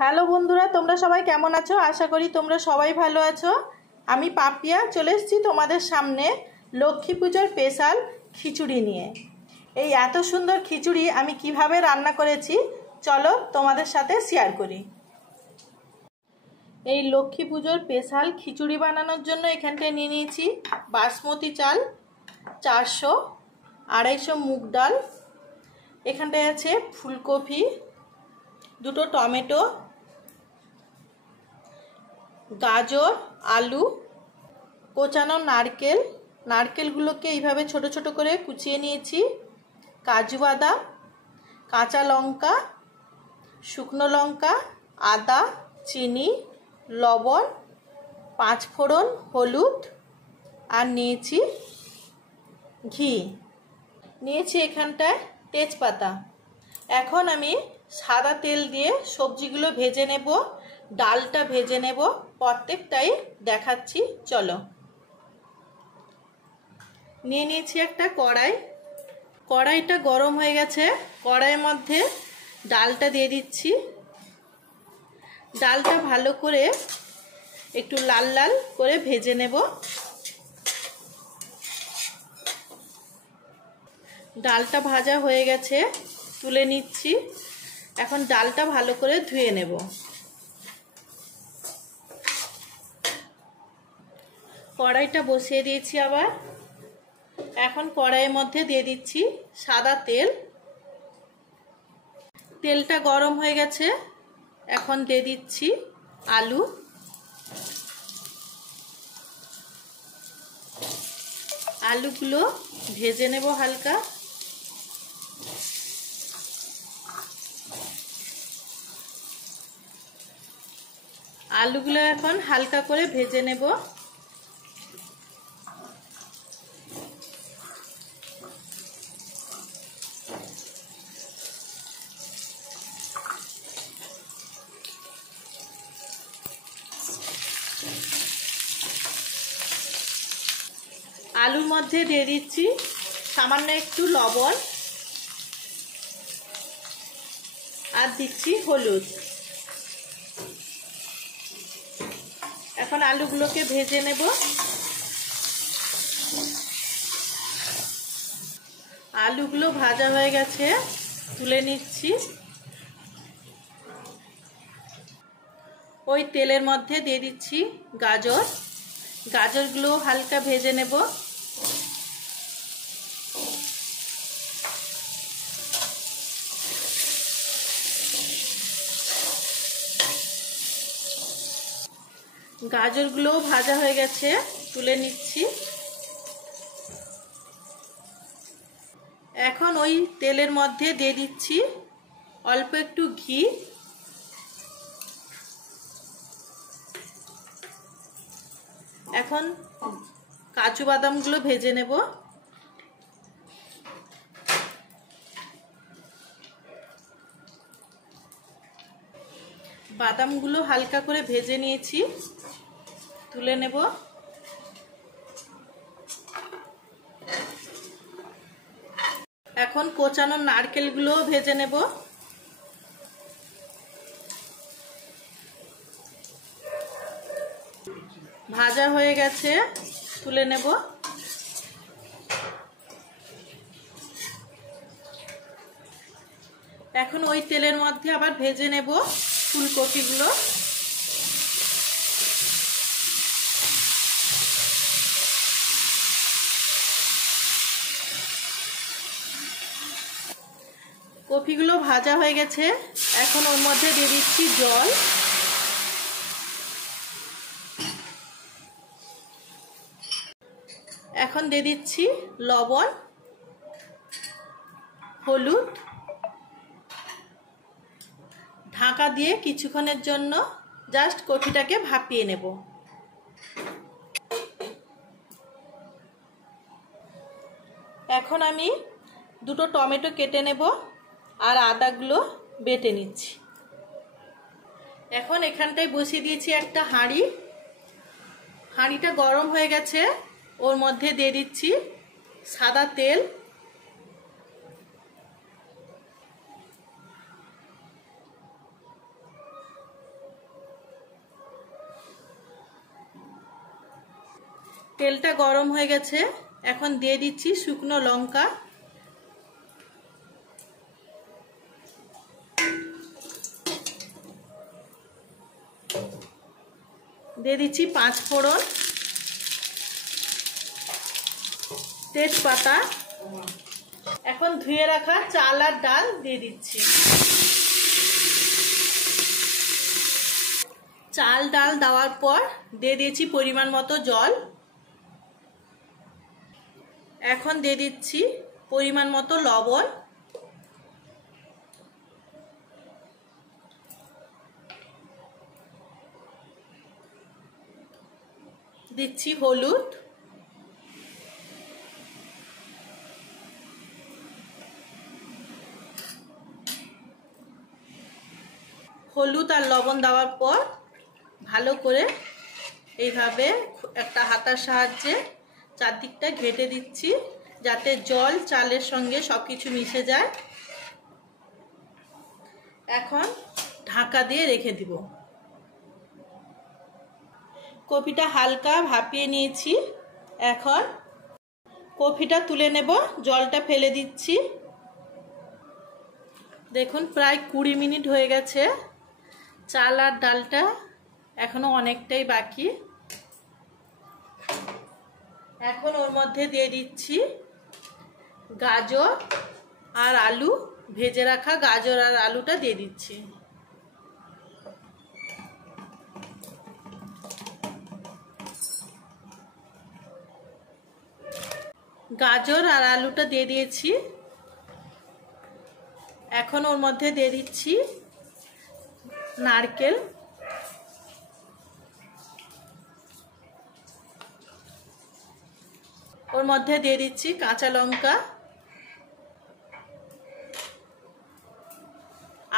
Hello বন্ধুরা, তোমরা সবাই কেমন আছো? আশা করি তোমরা সবাই ভালো আছো। আমি পাপিয়া চলে এসেছি তোমাদের সামনে লক্ষ্মী পুজোর স্পেশাল খিচুড়ি নিয়ে। এই এত সুন্দর খিচুড়ি আমি কিভাবে রান্না করেছি চলো তোমাদের সাথে শেয়ার করি। এই লক্ষ্মী পুজোর স্পেশাল খিচুড়ি বানানোর জন্য এখানটায় নিয়ে নিয়েছি বাসমতি চাল 400, 250 মুগ ডাল, এখানটায় আছে ফুলকপি, 2টো টমেটো, গাজর, আলু, কোচানো নারকেল, নারকেলগুলোকে এইভাবে ছোট ছোট করে কুচিয়ে নিয়েছি, কাজু বাদাম, কাঁচা লঙ্কা, শুকনো লঙ্কা, আদা, চিনি, লবণ, 5 ফোড়ন, হলুদ, আর নিয়েছি ঘি, নিয়েছি এখানটায় তেজপাতা। এখন আমি সাদা তেল দিয়ে সবজিগুলো ভেজে নেব, ডালটা ভেজে নেব, প্রত্যেকটাই দেখাচ্ছি চলো। নিয়ে নিয়েছি একটা কড়াই, কড়াইটা গরম হয়ে গেছে, কড়াইয়ের মধ্যে ডালটা দিয়ে দিচ্ছি। ডালটা ভালো করে একটু লাল লাল করে ভেজে নেব। ডালটা ভাজা হয়ে গেছে, তুলে নিচ্ছি। এখন ডালটা ভালো করে ধুয়ে নেব। কড়াইটা বসিয়ে দিয়েছি আবার। এখন কড়াইয়ের মধ্যে দিয়ে দিচ্ছি সাদা তেল। তেলটা গরম হয়ে গেছে, এখন দিয়ে দিচ্ছি আলু। আলুগুলো ভেজে নেব হালকা। আলুগুলো এখন হালকা করে ভেজে নেব। আলুর মধ্যে দিয়ে দিচ্ছি সামান্য একটু লবণ আর দিচ্ছি হলুদ। এখন আলুগুলোকে ভেজে নেব। আলুগুলো ভাজা হয়ে গেছে, তুলে নিচ্ছি। ওই তেলের মধ্যে দিয়ে দিচ্ছি গাজর। গাজরগুলো হালকা ভেজে নেব। গাজরগুলো ভাজা হয়ে গেছে, তুলে নিচ্ছি। এখন ওই তেলের মধ্যে দিয়ে দিচ্ছি অল্প একটু ঘি। এখন কাজু বাদামগুলো ভেজে নেব। বাদামগুলো হালকা করে ভেজে নিয়েছি, তুলে নেব। এখন কোচানো নারকেলগুলো ভেজে নেব। ভাজা হয়ে গেছে, তুলে নেব। এখন ওই তেলের মধ্যে আবার ভেজে নেব ফুলকপিগুলো। কপিগুলো ভাজা হয়ে গেছে, এখন ওর মধ্যে দিয়ে দিচ্ছি জল। এখন দিয়ে দিচ্ছি লবণ, হলুদ, ঢাকা দিয়ে কিছুক্ষণের জন্য জাস্ট কপিটাকে ভাপিয়ে নেব। এখন আমি 2টো টমেটো কেটে নেব আর আদাগুলো বেটে নিচ্ছি। এখন এখানটায় বসিয়ে দিয়েছি একটা হাঁড়ি। হাঁড়িটা গরম হয়ে গেছে, ওর মধ্যে দিয়ে দিচ্ছি সাদা তেল। তেলটা গরম হয়ে গেছে, এখন দিয়ে দিচ্ছি শুকনো লঙ্কা, দিয়ে দিচ্ছি 5 ফোড়ন, তেজপাতা। এখন ধুয়ে রাখা চাল আর ডাল দিয়ে দিচ্ছি। চাল ডাল দেওয়ার পর দিয়ে দিয়েছি পরিমাণ মতো জল। এখন দিয়ে দিচ্ছি পরিমাণ মতো লবণ, দিচ্ছি হলুদ, হলুদ আর লবণ দেওয়ার পর ভালো করে এইভাবে একটা হাতার সাহায্যে চারদিকটা ঘেটে দিচ্ছি, যাতে জল চালের সঙ্গে সব কিছু মিশে যায়। এখন ঢাকা দিয়ে রেখে দিব। কপিটা হালকা ভাপিয়ে নিয়েছি, এখন কপিটা তুলে নেব, জলটা ফেলে দিচ্ছি। দেখুন প্রায় 20 মিনিট হয়ে গেছে, চাল আর ডালটা এখনো অনেকটাই বাকি। এখন ওর মধ্যে দিয়ে দিচ্ছি গাজর আর আলু, ভেজে রাখা গাজর আর আলুটা দিয়ে দিচ্ছি। গাজর আর আলুটা দিয়ে দিয়েছি, এখন ওর মধ্যে দিয়ে দিচ্ছি নারকেল, ওর মধ্যে দিয়ে দিচ্ছি কাঁচা লঙ্কা,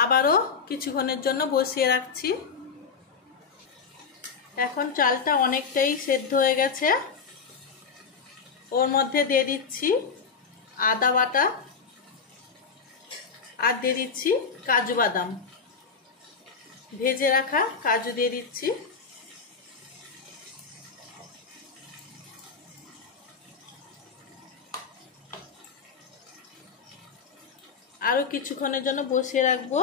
আবারও কিছুক্ষণের জন্য বসিয়ে রাখছি। এখন চালটা অনেকটাই সেদ্ধ হয়ে গেছে, ওর মধ্যে দিয়ে দিচ্ছি আদা বাটা আর দিয়ে দিচ্ছি কাজু বাদাম, ভেজে রাখা কাজু দিয়ে দিচ্ছি। আরো কিছুক্ষণের জন্য বসিয়ে রাখবো।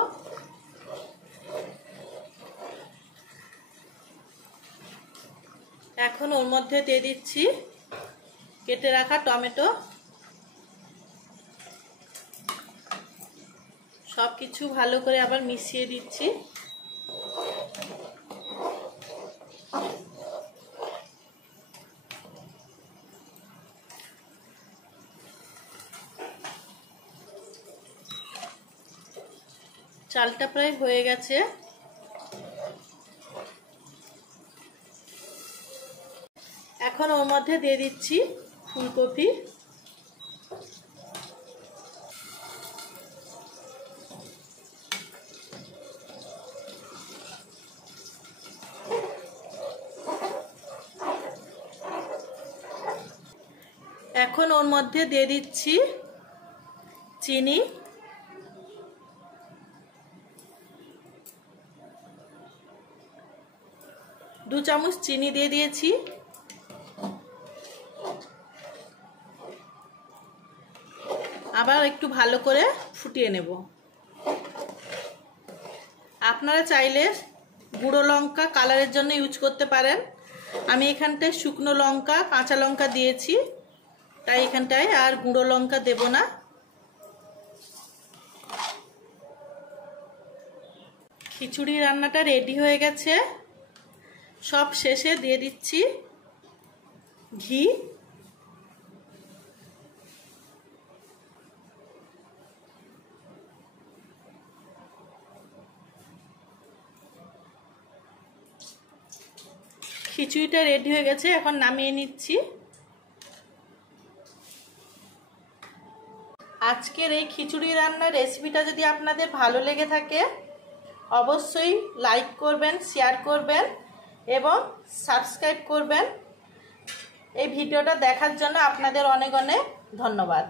এখন ওর মধ্যে দিয়ে দিচ্ছি কেটে রাখা টমেটো, সবকিছু ভালো করে আবার মিশিয়ে দিচ্ছি। চালটা প্রায় হয়ে গেছে, এখন ওর মধ্যে দিয়ে দিচ্ছি ফুলকপি, এখন ওর মধ্যে দিয়ে দিচ্ছি চিনি, 2 চামচ চিনি দিয়ে দিয়েছি। আবার একটু ভালো করে ফুটিয়ে নেব। আপনারা চাইলে গুঁড়ো লঙ্কা কালারের জন্য ইউজ করতে পারেন, আমি এখানটায় শুকনো লঙ্কা কাঁচা লঙ্কা দিয়েছি, তাই এখানটায় আর গুঁড়ো লঙ্কা দেব না। খিচুড়ি রান্নাটা রেডি হয়ে গেছে, সব শেষে দিয়ে দিচ্ছি ঘি, খিচুড়িটা রেডি হয়ে গেছে, এখন নামিয়ে নিচ্ছি। আজকের এই খিচুড়ি রান্নার রেসিপিটা যদি আপনাদের ভালো লেগে থাকে অবশ্যই লাইক করবেন, শেয়ার করবেন এবং সাবস্ক্রাইব করবেন। এই ভিডিওটা দেখার জন্য আপনাদের অনেক অনেক ধন্যবাদ।